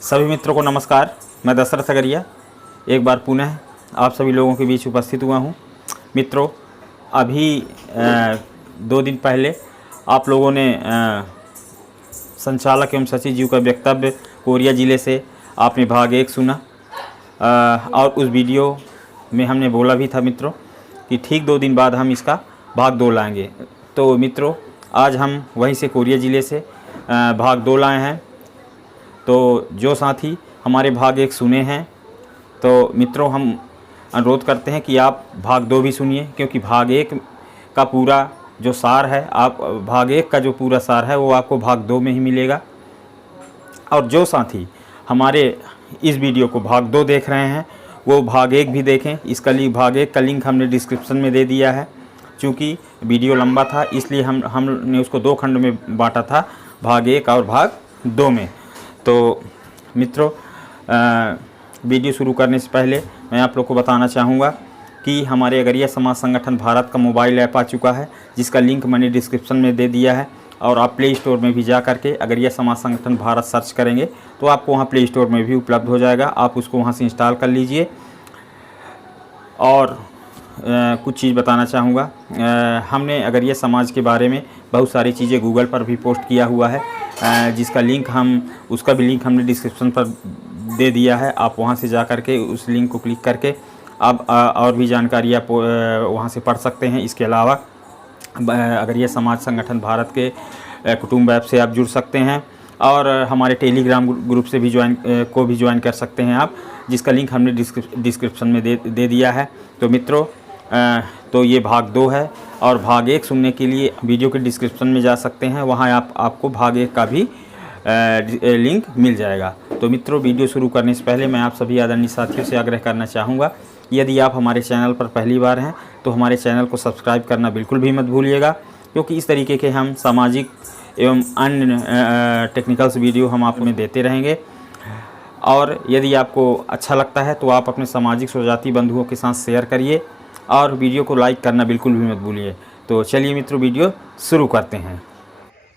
सभी मित्रों को नमस्कार। मैं दशरथ अगरिया एक बार पुनः आप सभी लोगों के बीच उपस्थित हुआ हूं। मित्रों, अभी 2 दिन पहले आप लोगों ने संचालक एवं सचिव जी का वक्तव्य कोरिया ज़िले से आपने भाग 1 सुना। और उस वीडियो में हमने बोला भी था मित्रों कि ठीक 2 दिन बाद हम इसका भाग 2 लाएंगे। तो मित्रों, आज हम वहीं से कोरिया ज़िले से भाग 2 लाए हैं। तो जो साथी हमारे भाग 1 सुने हैं, तो मित्रों हम अनुरोध करते हैं कि आप भाग 2 भी सुनिए, क्योंकि भाग 1 का पूरा जो सार है, आप भाग 1 का जो पूरा सार है वो आपको भाग 2 में ही मिलेगा। और जो साथी हमारे इस वीडियो को भाग 2 देख रहे हैं वो भाग 1 भी देखें। इसका भाग 1 का लिंक हमने डिस्क्रिप्शन में दे दिया है। चूँकि वीडियो लंबा था इसलिए हमने उसको 2 खंड में बांटा था, भाग 1 और भाग 2 में। तो मित्रों, वीडियो शुरू करने से पहले मैं आप लोग को बताना चाहूँगा कि हमारे अगरिया समाज संगठन भारत का मोबाइल ऐप आ चुका है, जिसका लिंक मैंने डिस्क्रिप्शन में दे दिया है। और आप प्ले स्टोर में भी जा करके अगरिया समाज संगठन भारत सर्च करेंगे तो आपको वहाँ प्ले स्टोर में भी उपलब्ध हो जाएगा। आप उसको वहाँ से इंस्टॉल कर लीजिए। और कुछ चीज़ बताना चाहूँगा, हमने अगरिया समाज के बारे में बहुत सारी चीज़ें गूगल पर भी पोस्ट किया हुआ है, जिसका लिंक उसका भी लिंक हमने डिस्क्रिप्शन पर दे दिया है। आप वहां से जा कर के उस लिंक को क्लिक करके आप और भी जानकारी आप वहां से पढ़ सकते हैं। इसके अलावा अगरिया समाज संगठन भारत के कुटुंब ऐप से आप जुड़ सकते हैं और हमारे टेलीग्राम ग्रुप से भी ज्वाइन कर सकते हैं आप, जिसका लिंक हमने डिस्क्रिप्शन में दे दिया है। तो मित्रों, तो ये भाग 2 है और भाग 1 सुनने के लिए वीडियो के डिस्क्रिप्शन में जा सकते हैं, वहाँ आपको भाग 1 का भी लिंक मिल जाएगा। तो मित्रों, वीडियो शुरू करने से पहले मैं आप सभी आदरणीय साथियों से आग्रह करना चाहूँगा, यदि आप हमारे चैनल पर पहली बार हैं तो हमारे चैनल को सब्सक्राइब करना बिल्कुल भी मत भूलिएगा, क्योंकि इस तरीके के हम सामाजिक एवं अन्य टेक्निकल्स वीडियो हम आप में देते रहेंगे। और यदि आपको अच्छा लगता है तो आप अपने सामाजिक स्वजाति बंधुओं के साथ शेयर करिए और वीडियो को लाइक करना बिल्कुल भी मत भूलिए। तो चलिए मित्रों, वीडियो शुरू करते हैं।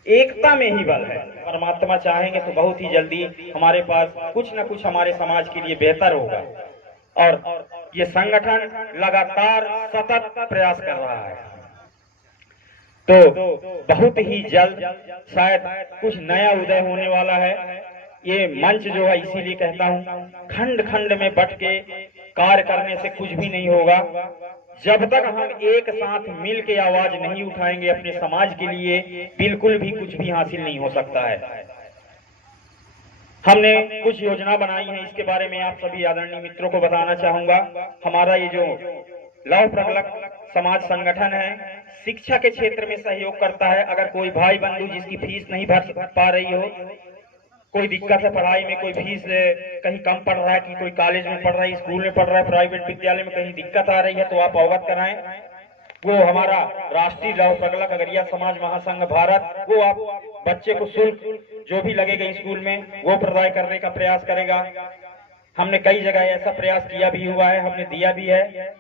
एकता में ही बल है। परमात्मा चाहेंगे तो बहुत ही जल्दी हमारे पास कुछ न कुछ हमारे समाज के लिए बेहतर होगा। और ये संगठन लगातार सतत प्रयास कर रहा है, तो बहुत ही जल्द शायद कुछ नया उदय होने वाला है। ये मंच जो है, इसीलिए कहता हूँ, खंड खंड में बट के कार्य करने से कुछ भी नहीं होगा। जब तक हम एक साथ मिल के आवाज नहीं उठाएंगे अपने समाज के लिए, बिल्कुल भी कुछ भी हासिल नहीं हो सकता है। हमने कुछ योजना बनाई है, इसके बारे में आप सभी आदरणीय मित्रों को बताना चाहूंगा। हमारा ये जो लव प्रगलक समाज संगठन है, शिक्षा के क्षेत्र में सहयोग करता है। अगर कोई भाई बंधु जिसकी फीस नहीं भर पा रही हो, कोई दिक्कत है पढ़ाई में, कोई फीस कहीं कम पढ़ रहा है, कि कोई कॉलेज में पढ़ रहा है, स्कूल में पढ़ रहा है, प्राइवेट विद्यालय में कहीं दिक्कत आ रही है, तो आप अवगत कराएं। वो हमारा राष्ट्रीय लव प्रगलक अगरिया समाज महासंघ भारत, वो आप बच्चे को शुल्क जो भी लगेगा स्कूल में वो प्रदाय करने का प्रयास करेगा। हमने कई जगह ऐसा प्रयास किया भी हुआ है, हमने दिया भी है।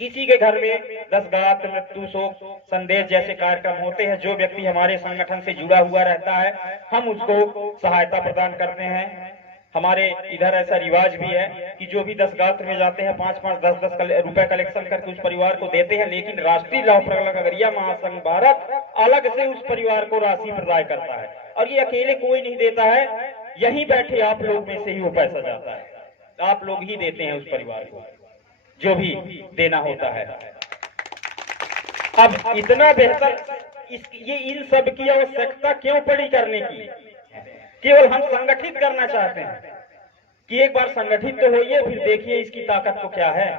किसी के घर में 10 गात मृत्यु शोक संदेश जैसे कार्यक्रम होते हैं, जो व्यक्ति हमारे संगठन से जुड़ा हुआ रहता है हम उसको सहायता प्रदान करते हैं। हमारे इधर ऐसा रिवाज भी है कि जो भी 10 गात्र में जाते हैं 5-5, 10-10 रुपए कलेक्शन करके उस परिवार को देते हैं, लेकिन राष्ट्रीय लव प्रगलक अगरिया महासंघ भारत अलग से उस परिवार को राशि प्रदान करता है। और ये अकेले कोई नहीं देता है, यहीं बैठे आप लोग में से ही वो पैसा जाता है, आप लोग ही देते हैं उस परिवार को जो भी देना होता है। अब इतना बेहतर ये इन सब की आवश्यकता क्यों पड़ी करने की? केवल हम संगठित करना चाहते हैं कि एक बार संगठित तो होइए, फिर देखिए इसकी ताकत तो क्या है।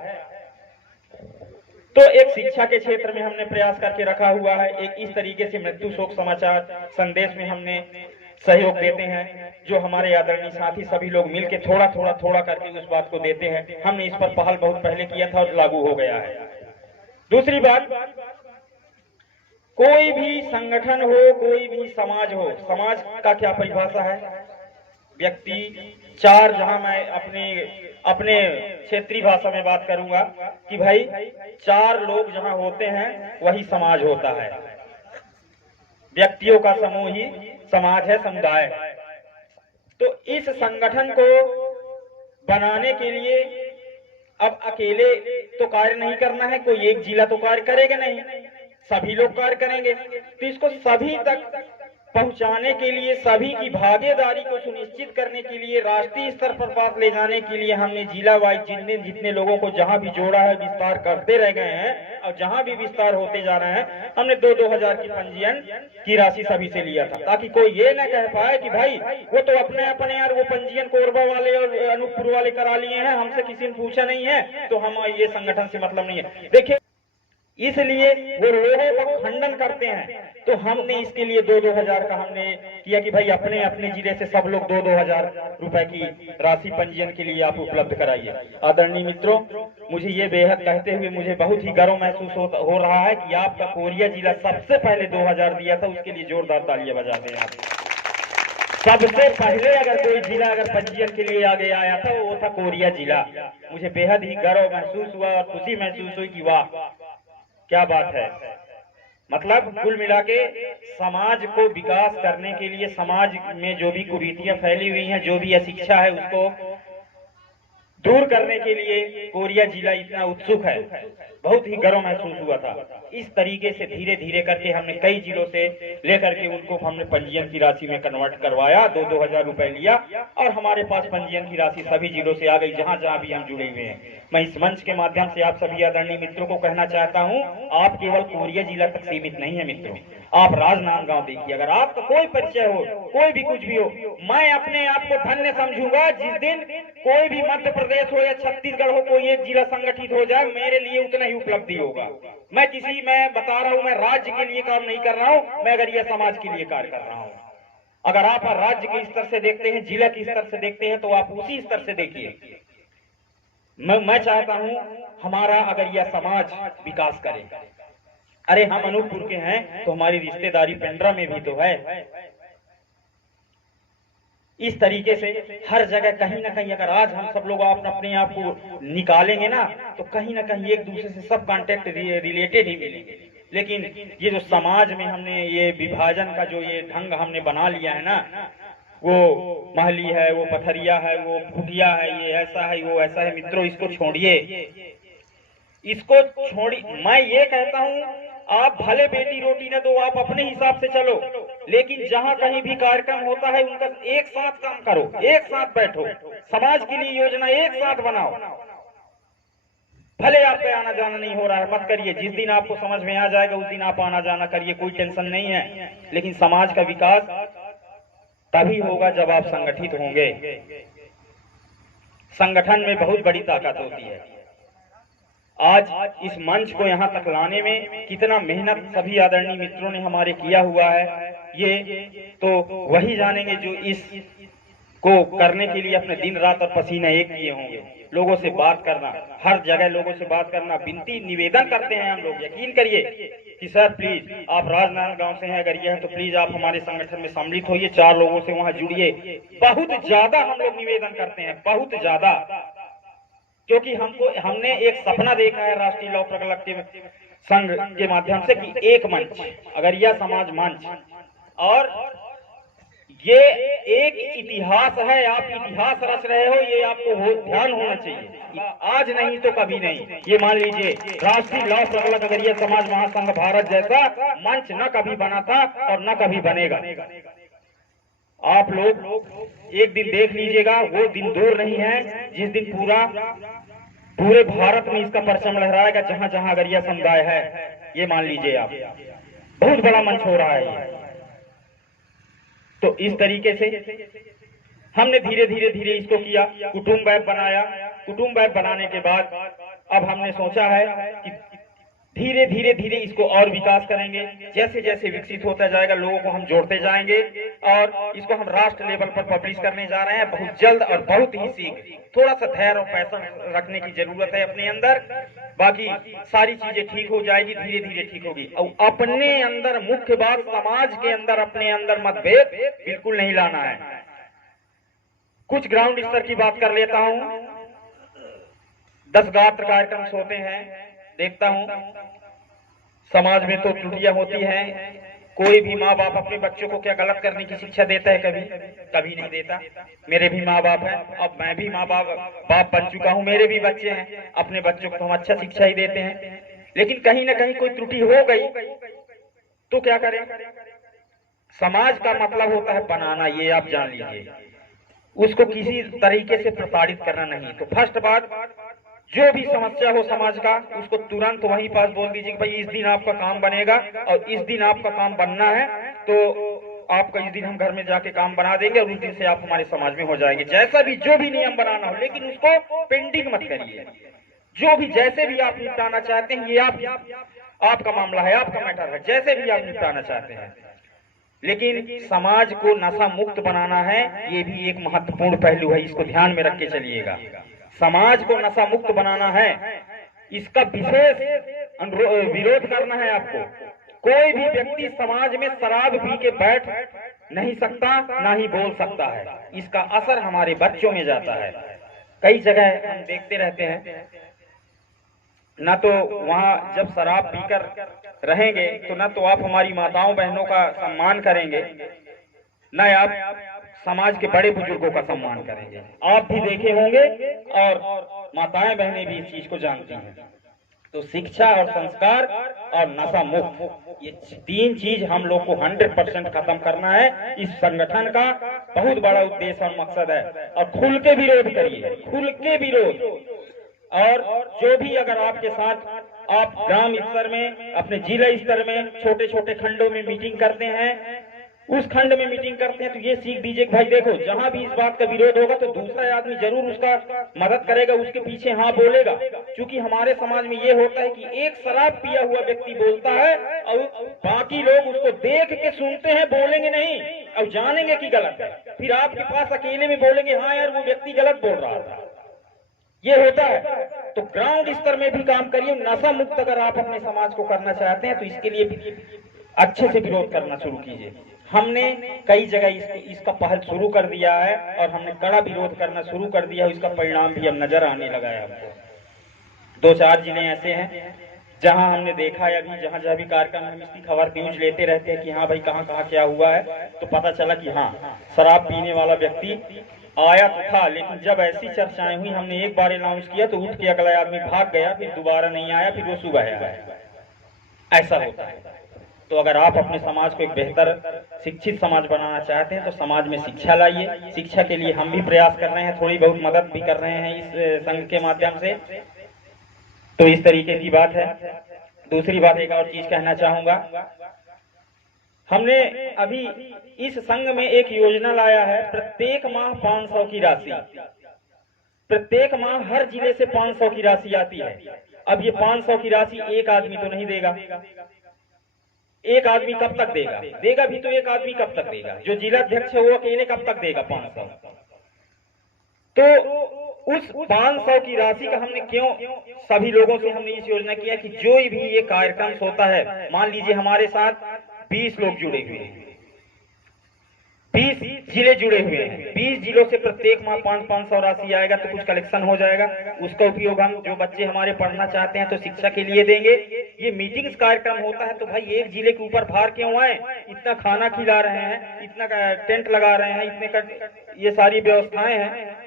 तो एक शिक्षा के क्षेत्र में हमने प्रयास करके रखा हुआ है। एक इस तरीके से मृत्यु शोक समाचार संदेश में हमने सहयोग देते हैं, जो हमारे आदरणीय साथी सभी लोग मिलके थोड़ा करके उस बात को देते हैं। हमने इस पर पहल बहुत पहले किया था और लागू हो गया है। दूसरी बात, कोई भी संगठन हो, कोई भी समाज हो, समाज का क्या परिभाषा है? व्यक्ति 4, जहां मैं अपने क्षेत्रीय भाषा में बात करूंगा कि भाई 4 लोग जहां होते हैं वही समाज होता है। व्यक्तियों का समूह ही समाज है, समुदाय। तो इस संगठन को बनाने के लिए अब अकेले तो कार्य नहीं करना है, कोई एक जिला तो कार्य करेगा नहीं, सभी लोग कार्य करेंगे। तो इसको सभी तक पहुंचाने के लिए, सभी की भागीदारी को सुनिश्चित करने के लिए, राष्ट्रीय स्तर पर बात ले जाने के लिए हमने जिला वाइज जितने लोगों को जहां भी जोड़ा है, विस्तार करते रह गए हैं और जहां भी विस्तार होते जा रहे हैं, हमने 2-2 हजार की पंजीयन की राशि सभी से लिया था, ताकि कोई ये न कह पाए कि भाई वो तो अपने यार वो पंजीयन कोरबा वाले और अनूपपुर वाले करा लिए हैं, हमसे किसी ने पूछा नहीं है, तो हम ये संगठन से मतलब नहीं है। देखिए, इसलिए वो लोगों का खंडन करते हैं, तो हमने इसके लिए 2-2 हजार का हमने किया कि भाई अपने अपने जिले से सब लोग 2-2 हजार रुपए की राशि पंजीयन के लिए आप उपलब्ध कराइए। आदरणीय मित्रों, मुझे ये बेहद कहते हुए मुझे बहुत ही गर्व महसूस हो रहा है कि आपका कोरिया जिला सबसे पहले 2 हजार दिया था, उसके लिए जोरदार तालियां बजाते हैं आप। सबसे पहले अगर कोई जिला अगर पंजीयन के लिए आगे आया था वो था कोरिया जिला। मुझे बेहद ही गर्व महसूस हुआ और खुशी महसूस हुई कि वाह क्या बात है। मतलब कुल मिला के समाज को विकास करने के लिए, समाज में जो भी कुरीतियां फैली हुई हैं, जो भी अशिक्षा है, उसको दूर करने के लिए कोरिया जिला इतना उत्सुक है, बहुत ही गर्व महसूस हुआ था। इस तरीके से धीरे धीरे करके हमने कई जिलों से लेकर के उनको हमने पंजीयन की राशि में कन्वर्ट करवाया, 2-2 हजार रुपए लिया और हमारे पास पंजीयन की राशि सभी जिलों से आ गई, जहां जहां भी हम जुड़े हुए हैं। मैं इस मंच के माध्यम से आप सभी आदरणीय मित्रों को कहना चाहता हूं, आप केवल कोरिया जिला तक सीमित नहीं है मित्रों, आप राजनांदगांव देखिए। अगर आपका कोई परिचय हो, कोई भी कुछ भी हो, मैं अपने आप को धन्य समझूंगा जिस दिन कोई भी मध्य प्रदेश हो या छत्तीसगढ़ हो, कोई एक जिला संगठित हो जाए, मेरे लिए उतना ही उपलब्धि होगा। मैं बता रहा हूं, मैं राज्य के लिए काम नहीं कर रहा हूं, मैं अगर यह समाज के लिए कार्य कर रहा हूं। अगर आप राज्य के स्तर से देखते हैं, जिला के स्तर से देखते हैं, तो आप उसी स्तर से देखिए। मैं चाहता हूं हमारा अगर यह समाज विकास करे। अरे हम अनूपपुर के हैं तो हमारी रिश्तेदारी पेंड्रा में भी तो है। इस तरीके से हर जगह कहीं ना कहीं अगर आज हम सब लोग अपने आप को निकालेंगे ना, तो कहीं ना कहीं एक दूसरे से सब कांटेक्ट रिलेटेड ही मिलेंगे। लेकिन ये जो समाज में हमने ये विभाजन का जो ये ढंग हमने बना लिया है ना, वो महली है, वो पथरिया है, वो फुटिया है, ये ऐसा है, वो ऐसा है, मित्रों इसको छोड़िए, इसको छोड़िए। मैं ये कहता हूँ आप भले बेटी रोटी न दो, आप अपने हिसाब से चलो, लेकिन जहां कहीं भी कार्यक्रम होता है उनका एक साथ काम करो, एक साथ बैठो, समाज के लिए योजना एक साथ बनाओ। भले आप पे आना जाना नहीं हो रहा है, मत करिए, जिस दिन आपको समझ में आ जाएगा उस दिन आप आना जाना करिए, कोई टेंशन नहीं है। लेकिन समाज का विकास तभी होगा जब आप संगठित होंगे। संगठन में बहुत बड़ी ताकत होती है। आज इस मंच को यहाँ तक लाने में कितना मेहनत सभी आदरणीय मित्रों ने हमारे किया हुआ है, ये तो वही जानेंगे जो इस को करने के लिए अपने दिन रात और पसीना एक किए होंगे। लोगों से बात करना, हर जगह लोगों से बात करना, विनती निवेदन करते हैं हम लोग। यकीन करिए कि सर प्लीज आप राजनांदगांव से हैं, अगर यह है तो प्लीज आप हमारे संगठन में सम्मिलित होइए, 4 लोगों से वहां जुड़िए। बहुत ज्यादा हम लोग निवेदन करते हैं, बहुत ज्यादा, क्योंकि हमने एक सपना देखा है राष्ट्रीय लौह प्रगल्भ संघ के माध्यम से कि एक मंच, अगर यह समाज मंच, और ये एक इतिहास है, आप इतिहास रच रहे हो, ये आपको ध्यान होना चाहिए। आज नहीं तो कभी नहीं, ये मान लीजिए राष्ट्रीय लौह प्रगल्भ अगर यह समाज महासंघ भारत जैसा मंच न कभी बना था और न कभी बनेगा। आप लोग एक दिन देख लीजिएगा, वो दिन दूर नहीं है जिस दिन पूरे भारत में इसका परचम लहराएगा, जहां जहां अगर यह समुदाय है। ये मान लीजिए आप, बहुत बड़ा मंच हो रहा है। तो इस तरीके से हमने धीरे धीरे इसको किया, कुटुंब ऐप बनाया। कुटुंब ऐप बनाने के बाद अब हमने सोचा है कि धीरे धीरे इसको और विकास करेंगे। जैसे जैसे विकसित होता जाएगा लोगों को हम जोड़ते जाएंगे और इसको हम राष्ट्र लेवल पर पब्लिश करने जा रहे हैं बहुत जल्द और बहुत ही शीघ्र। थोड़ा सा धैर्य और पैसा रखने की जरूरत है अपने अंदर, बाकी सारी चीजें ठीक हो जाएगी, धीरे धीरे ठीक होगी। और अपने अंदर मुख्य बात, समाज के अंदर अपने अंदर मतभेद बिल्कुल नहीं लाना है। कुछ ग्राउंड स्तर की बात कर लेता हूं। 10 गात्र कार्यक्रम होते हैं, देखता हूं समाज में तो त्रुटियां होती हैं, कोई भी माँ बाप अपने बच्चों को क्या गलत करने की शिक्षा देता है? कभी कभी नहीं देता। मेरे भी माँ बाप हैं, अब मैं भी माँ बाप बन चुका हूँ, मेरे भी बच्चे हैं, अपने बच्चों को तो हम अच्छा शिक्षा ही देते हैं। लेकिन कहीं ना कहीं कोई त्रुटि हो गई तो क्या करें? समाज का मतलब होता है बनाना, ये आप जान लीजिए, उसको किसी तरीके से प्रताड़ित करना नहीं। तो फर्स्ट बात, जो भी समस्या हो समाज का, उसको तुरंत वहीं पास बोल दीजिए कि भाई इस दिन आपका काम बनेगा और इस दिन आपका काम बनना है, तो आपका इस दिन हम घर में जाके काम बना देंगे और उस दिन से आप हमारे समाज में हो जाएंगे। जैसा भी जो भी नियम बनाना हो, लेकिन उसको पेंडिंग मत करिए। जो भी जैसे भी आप निपटाना चाहते हैं, ये आपका मामला है, आपका मैटर है, जैसे भी आप निपटाना चाहते हैं। लेकिन समाज को नशा मुक्त बनाना है, ये भी एक महत्वपूर्ण पहलू है, इसको ध्यान में रख के चलिएगा। समाज को नशा मुक्त बनाना है, इसका विशेष विरोध करना है आपको। कोई भी व्यक्ति समाज में शराब पी के बैठ नहीं सकता, ना ही बोल सकता है। इसका असर हमारे बच्चों में जाता है। कई जगह हम देखते रहते हैं, ना तो वहां जब शराब पीकर रहेंगे तो ना तो आप हमारी माताओं बहनों का सम्मान करेंगे, ना आप समाज के बड़े बुजुर्गों का सम्मान करेंगे। आप भी देखे होंगे और माताएं बहनें भी इस चीज को जानती हैं। तो शिक्षा और संस्कार और नशा मुक्त, ये तीन चीज हम लोग को 100% खत्म करना है। इस संगठन का बहुत बड़ा उद्देश्य और मकसद है। और खुल के विरोध करिए, खुल के विरोध। और जो भी अगर आपके साथ आप ग्राम स्तर में, अपने जिला स्तर में छोटे छोटे खंडों में मीटिंग करते हैं, उस खंड में मीटिंग करते हैं, तो ये सीख दीजिए कि भाई देखो, जहां भी इस बात का विरोध होगा तो दूसरा आदमी जरूर उसका मदद करेगा, उसके पीछे हाँ बोलेगा। क्योंकि हमारे समाज में ये होता है कि एक शराब पिया हुआ व्यक्ति बोलता है और बाकी लोग उसको देख के सुनते हैं, बोलेंगे नहीं और जानेंगे कि गलत है, फिर आपके पास अकेले में बोलेंगे हाँ यार वो व्यक्ति गलत बोल रहा था। ये होता है। तो ग्राउंड स्तर में भी काम करिए। नशा मुक्त अगर आप अपने समाज को करना चाहते हैं तो इसके लिए भी अच्छे से विरोध करना शुरू कीजिए। हमने कई जगह इसका पहल शुरू कर दिया है और हमने कड़ा विरोध करना शुरू कर दिया है। इसका परिणाम भी अब नजर आने लगा है। हमको 2-4 जिले ऐसे हैं जहां हमने देखा है, अभी जहां जहां भी कार्यक्रम हम इसकी खबर न्यूज लेते रहते हैं कि हाँ भाई कहाँ कहाँ क्या हुआ है, तो पता चला कि हाँ शराब पीने वाला व्यक्ति आया तो था, लेकिन जब ऐसी चर्चाएं हुई, हमने एक बार अनाउंस किया तो उठ के अगला आदमी भाग गया, फिर दोबारा नहीं आया, फिर वो सुबह आया। ऐसा होता है। तो अगर आप अपने समाज को एक बेहतर शिक्षित समाज बनाना चाहते हैं तो समाज में शिक्षा लाइए। शिक्षा के लिए हम भी प्रयास कर रहे हैं, थोड़ी बहुत मदद भी कर रहे हैं इस संघ के माध्यम से। तो इस तरीके की बात है। दूसरी बात एक और चीज कहना चाहूंगा, हमने अभी इस संघ में एक योजना लाया है, प्रत्येक माह 500 की राशि, प्रत्येक माह हर जिले से 500 की राशि आती है। अब ये 500 की राशि एक आदमी तो नहीं देगा, एक आदमी कब तक देगा? देगा भी तो एक आदमी कब तक देगा? जो जिलाध्यक्ष है वो अकेले कब तक देगा 500? तो उस 500 की राशि का हमने क्यों सभी लोगों से हमने इस योजना किया कि जो भी ये कार्यक्रम होता है, मान लीजिए हमारे साथ 20 लोग जुड़े हुए हैं, 20 जिले जुड़े हुए हैं, 20 जिलों से प्रत्येक माह 500 राशि आएगा तो कुछ कलेक्शन हो जाएगा। उसका उपयोग हम जो बच्चे हमारे पढ़ना चाहते हैं तो शिक्षा के लिए देंगे। ये मीटिंग्स कार्यक्रम होता है तो भाई एक जिले के ऊपर भार क्यों आए? इतना खाना खिला रहे हैं, इतना टेंट लगा रहे हैं, इतने का ये सारी व्यवस्थाएं हैं,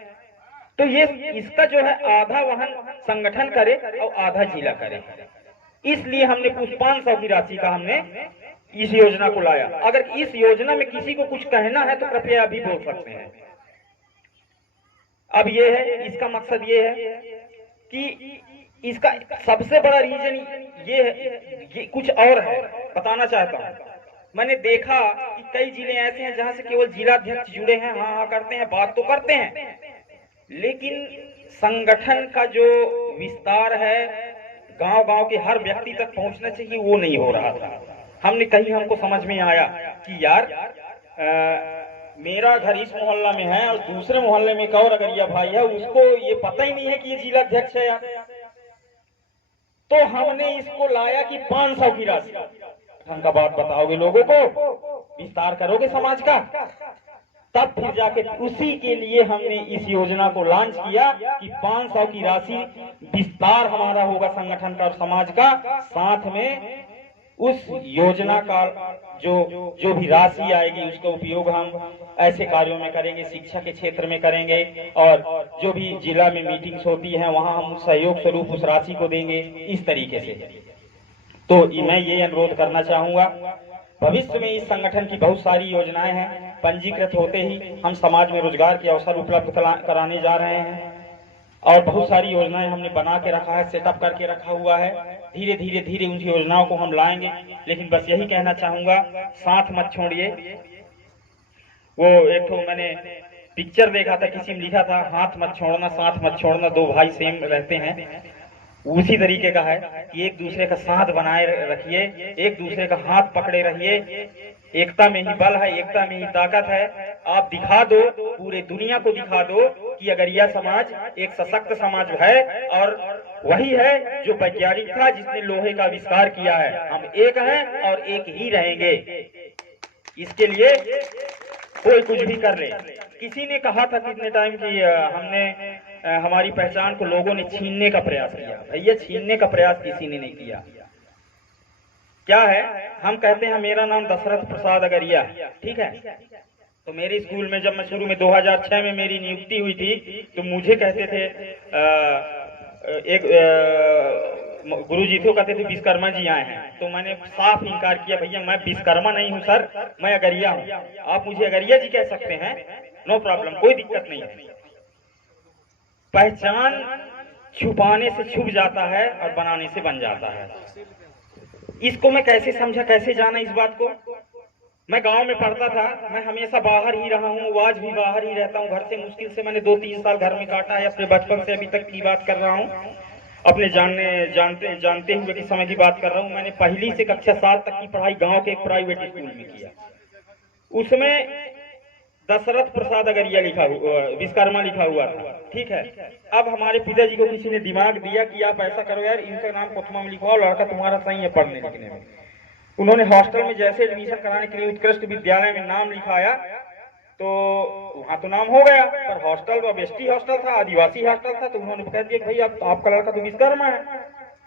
तो ये इसका जो है आधा वहन संगठन करे और आधा जिला करे। इसलिए हमने कुछ 500 की राशि का हमने इस योजना को लाया। अगर इस योजना में किसी को कुछ कहना है तो कृपया अभी बोल सकते हैं। अब ये है, इसका मकसद ये है कि इसका सबसे बड़ा रीजन ये है, ये कुछ और है, बताना चाहता हूं। मैंने देखा कि कई जिले ऐसे हैं जहां से केवल जिलाध्यक्ष जुड़े हैं, हाँ हाँ करते हैं, बात तो करते हैं, लेकिन संगठन का जो विस्तार है, गांव गांव के हर व्यक्ति तक पहुंचना चाहिए, वो नहीं हो रहा था। हमने कहीं हमको समझ में आया कि यार मेरा घर इस मोहल्ला में है और दूसरे मोहल्ले में एक और अगरिया भाई है, उसको ये पता ही नहीं है कि ये जिलाध्यक्ष है यार। तो हमने इसको लाया कि 500 की राशि। ढंग का बात बताओगे लोगों को, विस्तार करोगे समाज का, तब फिर जाके उसी के लिए हमने इस योजना को लॉन्च किया कि 500 की राशि विस्तार हमारा होगा संगठन का और समाज का। साथ में उस योजना का जो भी राशि आएगी उसका उपयोग हम ऐसे कार्यों में करेंगे, शिक्षा के क्षेत्र में करेंगे, और जो भी जिला में मीटिंग्स होती हैं वहां हम सहयोग स्वरूप उस राशि को देंगे, इस तरीके से। तो मैं ये अनुरोध करना चाहूंगा, भविष्य में इस संगठन की बहुत सारी योजनाएं हैं। पंजीकृत होते ही हम समाज में रोजगार के अवसर उपलब्ध कराने जा रहे हैं, और बहुत सारी योजनाएं हमने बना के रखा है, सेटअप करके रखा हुआ है। धीरे धीरे उन योजनाओं को हम लाएंगे। लेकिन बस यही कहना चाहूंगा, साथ मत छोड़िए। वो एक तो मैंने पिक्चर देखा था, किसी में लिखा था हाथ मत छोड़ना साथ मत छोड़ना, दो भाई सेम रहते हैं, उसी तरीके का है कि एक दूसरे का साथ बनाए रखिए, एक दूसरे का हाथ पकड़े रहिए। एकता में ही बल है, एकता में ही ताकत है। आप दिखा दो, पूरे दुनिया को दिखा दो कि अगरिया समाज एक सशक्त समाज है, और वही है जो वैज्ञानिक था जिसने लोहे का आविष्कार किया है। हम एक हैं और एक ही रहेंगे। इसके लिए कोई कुछ भी कर ले। किसी ने कहा था कितने टाइम की हमने हमारी पहचान को लोगों ने छीनने का प्रयास किया। भैया, छीनने का प्रयास किसी ने नहीं किया। क्या है, हम कहते हैं मेरा नाम दशरथ प्रसाद अगरिया, ठीक है। तो मेरे स्कूल में जब मैं शुरू में 2006 में मेरी नियुक्ति हुई थी, तो मुझे कहते थे एक गुरुजी थे, कहते थे विश्वकर्मा जी आए हैं। तो मैंने साफ इनकार किया, भैया मैं विश्वकर्मा नहीं हूँ सर, मैं अगरिया हूँ। आप मुझे अगरिया जी कह सकते हैं, नो प्रॉब्लम, कोई दिक्कत नहीं है। पहचान छुपाने से छुप जाता है और बनाने से बन जाता है। इसको मैं कैसे समझा, कैसे जाना इस बात को। मैं गांव में पढ़ता था, मैं हमेशा बाहर ही रहा हूँ, आज भी बाहर ही रहता हूँ। घर से मुश्किल से मैंने 2-3 साल घर में काटा है। अपने बचपन से अभी तक की बात कर रहा हूँ, अपने जानते हुए के समय की बात कर रहा हूँ। मैंने 1ली से कक्षा 7 तक की पढ़ाई गांव के एक प्राइवेट स्कूल में किया। उसमें दशरथ प्रसाद अगरिया लिखा हुआ, विश्वकर्मा लिखा हुआ था, ठीक है। अब हमारे पिताजी को किसी ने दिमाग दिया कि आप ऐसा करो यार, इनका नाम कोतमा में लिखवाओ, लड़का तुम्हारा सही है पढ़ने लिखने में। उन्होंने हॉस्टल में जैसे एडमिशन कराने के लिए उत्कृष्ट विद्यालय में नाम लिखाया, तो वहाँ तो नाम हो गया, पर हॉस्टल अब एसटी हॉस्टल था, आदिवासी हॉस्टल था। तो उन्होंने कह दिया भाई आपका लड़का तो विश्वकर्मा है,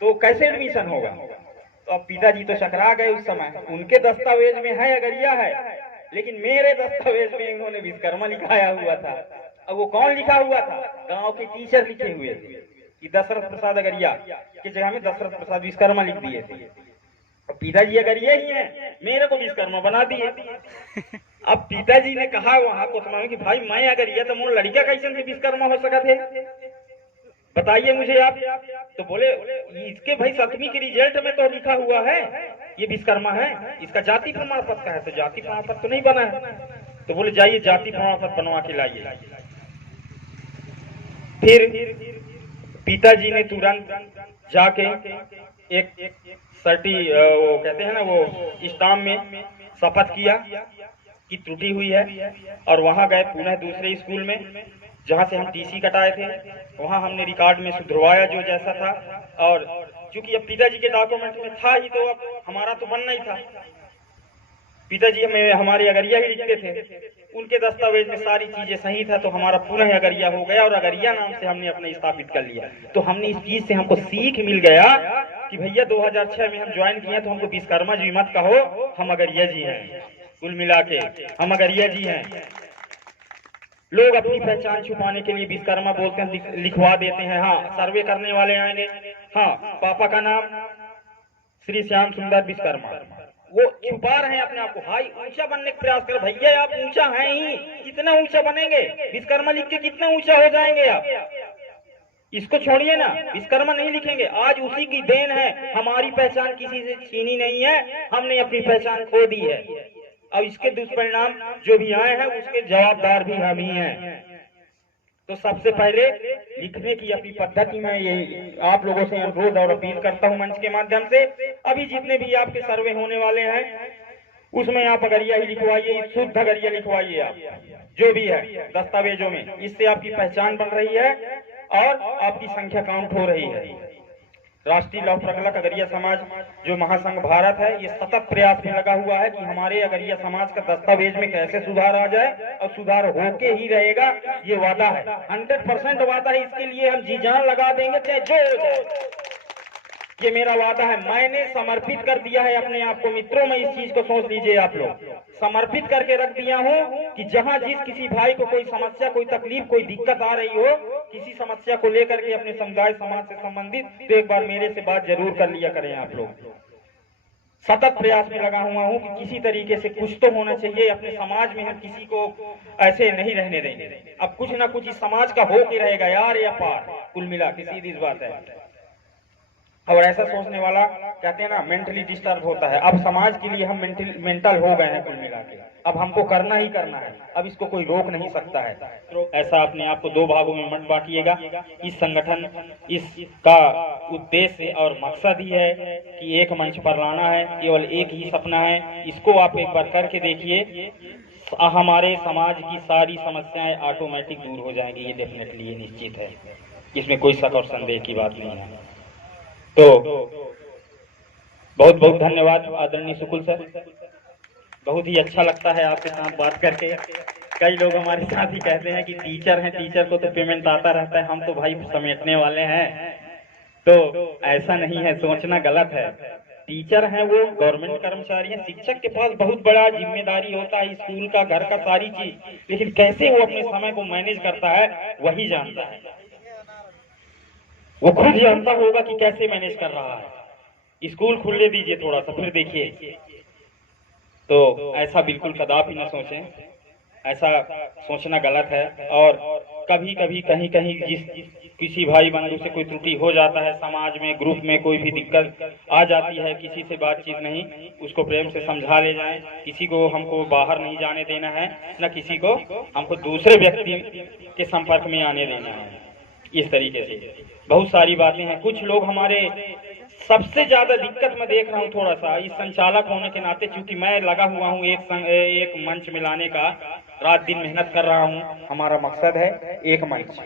तो कैसे एडमिशन होगा। तो अब पिताजी तो चकरा गए उस समय। उनके दस्तावेज में है अगरिया है, लेकिन मेरे दस्तावेज में इन्होंने विश्वकर्मा लिखाया हुआ था। अब वो कौन लिखा हुआ था, गांव के टीचर लिखे हुए थे कि दशरथ प्रसाद अगरिया की जगह में दशरथ प्रसाद विश्वकर्मा लिख दिए थे। पिताजी अगरिया ही है, मेरे को विश्वकर्मा बना दिए। अब पिताजी ने कहा वहां कोतमा में कि भाई मैं अगरिया तो मोर लड़का कैसे विश्वकर्मा हो सका थे, बताइए मुझे आप। तो बोले इसके भाई 7वीं के रिजल्ट में तो लिखा हुआ है ये विश्वकर्मा है, इसका जाति प्रमाण पत्र है। तो जाति प्रमाण पत्र तो नहीं बना है। तो बोले जाइए जाति प्रमाण पत्र बनवा के लाइए। फिर पिताजी ने तुरंत जाके एक वो कहते हैं ना, वो स्टाम्प में शपथ किया कि त्रुटि हुई है, और वहां गए पुनः दूसरे स्कूल में जहां से हम टीसी कटाए थे। वहां हमने रिकॉर्ड में सुधरवाया जो जैसा था, और क्योंकि अब पिताजी के डॉक्यूमेंट में था ही, तो अब हमारा तो बनना ही था। पिताजी हमें हमारे अगरिया ही लिखते थे, उनके दस्तावेज में सारी चीजें सही था, तो हमारा पुनः अगरिया हो गया, और अगरिया नाम से हमने अपने स्थापित कर लिया। तो हमने इस चीज से हमको सीख मिल गया कि भैया 2006 में हम ज्वाइन किए, तो हमको विश्वकर्मा जी मत कहो, हम अगरिया जी हैं। कुल मिला के हम अगरिया जी हैं। लोग अपनी पहचान छुपाने के लिए विश्वकर्मा बोलते हैं, लिखवा देते हैं। हाँ, सर्वे करने वाले आएंगे, हाँ पापा का नाम श्री श्याम सुंदर विश्वकर्मा, वो छुपा रहे हैं अपने आप को। हाई ऊंचा बनने का प्रयास कर, भैया आप ऊंचा हैं ही, कितना ऊंचा बनेंगे, विश्वकर्मा लिख के कितना ऊंचा हो जाएंगे आप। इसको छोड़िए ना, विश्वकर्मा नहीं लिखेंगे, आज उसी की देन है। हमारी पहचान किसी से छीनी नहीं है, हमने अपनी पहचान खो दी है, और इसके दुष्परिणाम जो भी आए हैं उसके जवाबदार भी हम ही हैं। तो सबसे पहले लिखने की अपनी पद्धति में ये आप लोगों से अनुरोध और अपील करता हूं मंच के माध्यम से, अभी जितने भी आपके सर्वे होने वाले हैं उसमें आप अगरिया ही लिखवाइए, शुद्ध अगरिया लिखवाइए आप, जो भी है दस्तावेजों में। इससे आपकी पहचान बन रही है और आपकी संख्या काउंट हो रही है। राष्ट्रीय लौह प्रगलक अगरिया समाज जो महासंघ भारत है, ये सतत प्रयास में लगा हुआ है कि हमारे अगरिया समाज का दस्तावेज में कैसे सुधार आ जाए, और सुधार होके ही रहेगा, ये वादा है, 100% वादा है। इसके लिए हम जी जान लगा देंगे, चाहे जो हो जाए। ये मेरा वादा है। मैंने समर्पित कर दिया है अपने आप को मित्रों में, इस चीज को सोच लीजिए आप लोग। समर्पित करके रख दिया हूँ कि जहाँ जिस किसी भाई को कोई समस्या, कोई तकलीफ, कोई दिक्कत आ रही हो, किसी समस्या को लेकर के अपने समुदाय समाज से संबंधित, तो एक बार मेरे से बात जरूर कर लिया करें आप लोग। सतत प्रयास में लगा हुआ हूँ कि किसी तरीके से कुछ तो होना चाहिए अपने समाज में, हम किसी को ऐसे नहीं रहने देंगे। अब कुछ ना कुछ इस समाज का हो के रहेगा यार या पार, कुल मिला के सीधी बात है। और ऐसा सोचने वाला कहते हैं ना मेंटली डिस्टर्ब होता है। अब समाज के लिए हम मेंटल हो गए हैं कुल मिला के, अब हमको करना ही करना है, अब इसको कोई रोक नहीं सकता है। तो ऐसा अपने आप को दो भागों में मत बांटिएगा। इस संगठन इसका उद्देश्य और मकसद ही है कि एक मंच पर लाना है, केवल एक ही सपना है। इसको आप एक बार करके देखिए, हमारे समाज की सारी समस्याएं ऑटोमेटिक दूर हो जाएंगी। ये डेफिनेटली, ये निश्चित है, इसमें कोई शक और संदेह की बात नहीं है। तो बहुत बहुत धन्यवाद आदरणीय सुकुल सर, बहुत ही अच्छा लगता है आपके साथ बात करके। कई लोग हमारे साथ ही कहते हैं कि टीचर हैं, टीचर को तो पेमेंट आता रहता है, हम तो भाई समेटने वाले हैं। तो ऐसा नहीं है, सोचना गलत है। टीचर हैं वो गवर्नमेंट कर्मचारी हैं, शिक्षक के पास बहुत बड़ा जिम्मेदारी होता है, स्कूल का, घर का, सारी चीज, लेकिन कैसे वो अपने समय को मैनेज करता है वही जानता है। वो खुद जानता होगा कि कैसे मैनेज कर रहा है। स्कूल खुलने दीजिए थोड़ा सा, फिर देखिए। तो ऐसा बिल्कुल कदापि न सोचें, ऐसा सोचना गलत है। और कभी कभी कहीं कहीं किसी भाई बंधु से कोई त्रुटि हो जाता है, समाज में, ग्रुप में कोई भी दिक्कत आ जाती है, किसी से बातचीत नहीं, उसको प्रेम से समझा ले जाएं। किसी को हमको बाहर नहीं जाने देना है, न किसी को हमको दूसरे व्यक्ति के संपर्क में आने देना है। इस तरीके से बहुत सारी बातें हैं। कुछ लोग हमारे, सबसे ज्यादा दिक्कत मैं देख रहा हूँ थोड़ा सा इस संचालक होने के नाते, क्योंकि मैं लगा हुआ हूँ एक मंच में लाने का, रात दिन मेहनत कर रहा हूँ। हमारा मकसद है एक मंच,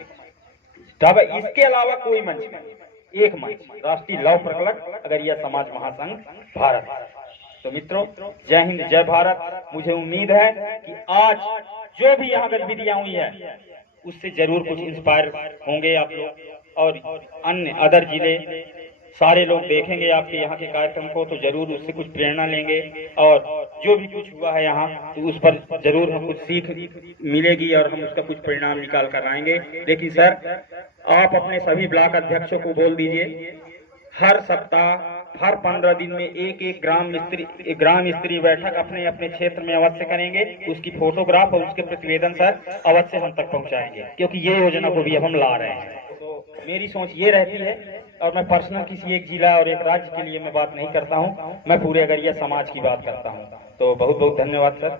तब इसके अलावा कोई मंच नहीं, एक मंच, राष्ट्रीय लौह प्रकल्प अगरिया समाज महासंघ भारत। तो मित्रों, जय हिंद, जय भारत। मुझे उम्मीद है कि आज जो भी यहाँ गतिविधियां हुई है उससे जरूर कुछ इंस्पायर होंगे आप लोग, और अन्य अदर जिले सारे लोग देखेंगे आपके यहाँ के कार्यक्रम को, तो जरूर उससे कुछ प्रेरणा लेंगे। और जो भी कुछ हुआ है यहाँ, तो उस पर जरूर हम कुछ सीख मिलेगी और हम उसका कुछ परिणाम निकाल कर आएंगे। लेकिन सर, आप अपने सभी ब्लॉक अध्यक्षों को बोल दीजिए, हर सप्ताह, हर 15 दिन में एक ग्राम स्तरीय बैठक अपने अपने क्षेत्र में अवश्य करेंगे। उसकी फोटोग्राफ और उसके प्रतिवेदन सर अवश्य हम तक पहुंचाएंगे, क्योंकि ये योजना को भी अब हम ला रहे हैं। तो मेरी सोच ये रहती है, और मैं पर्सनल किसी एक जिला और एक राज्य के लिए मैं बात नहीं करता हूँ, मैं पूरे अगरिया समाज की बात करता हूँ। तो बहुत बहुत धन्यवाद सर,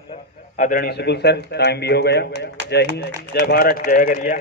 आदरणीय सुकुल सर, टाइम भी हो गया। जय हिंद, जय भारत, जय अगरिया।